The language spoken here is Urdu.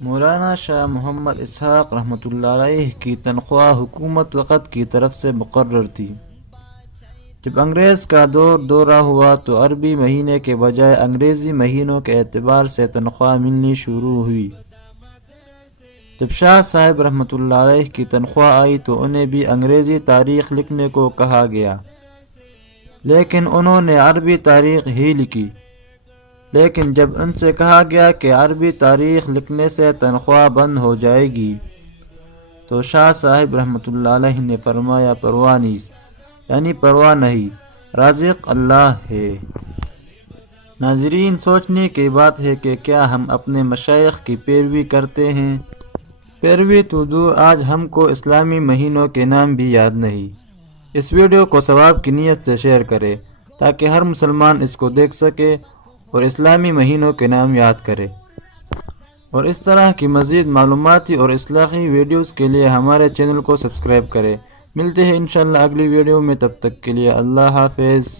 مولانا شاہ محمد اسحاق رحمۃ اللہ علیہ کی تنخواہ حکومت وقت کی طرف سے مقرر تھی۔ جب انگریز کا دورہ ہوا تو عربی مہینے کے بجائے انگریزی مہینوں کے اعتبار سے تنخواہ ملنی شروع ہوئی۔ جب شاہ صاحب رحمۃ اللہ علیہ کی تنخواہ آئی تو انہیں بھی انگریزی تاریخ لکھنے کو کہا گیا، لیکن انہوں نے عربی تاریخ ہی لکھی۔ لیکن جب ان سے کہا گیا کہ عربی تاریخ لکھنے سے تنخواہ بند ہو جائے گی تو شاہ صاحب رحمۃ اللہ علیہ نے فرمایا پرواہ نیز، یعنی پرواہ نہیں، رازق اللہ ہے۔ ناظرین، سوچنے کی بات ہے کہ کیا ہم اپنے مشائخ کی پیروی کرتے ہیں؟ پیروی تو دور، آج ہم کو اسلامی مہینوں کے نام بھی یاد نہیں۔ اس ویڈیو کو ثواب کی نیت سے شیئر کرے تاکہ ہر مسلمان اس کو دیکھ سکے اور اسلامی مہینوں کے نام یاد کرے، اور اس طرح کی مزید معلوماتی اور اصلاحی ویڈیوز کے لیے ہمارے چینل کو سبسکرائب کرے۔ ملتے ہیں انشاءاللہ اگلی ویڈیو میں، تب تک کے لیے اللہ حافظ۔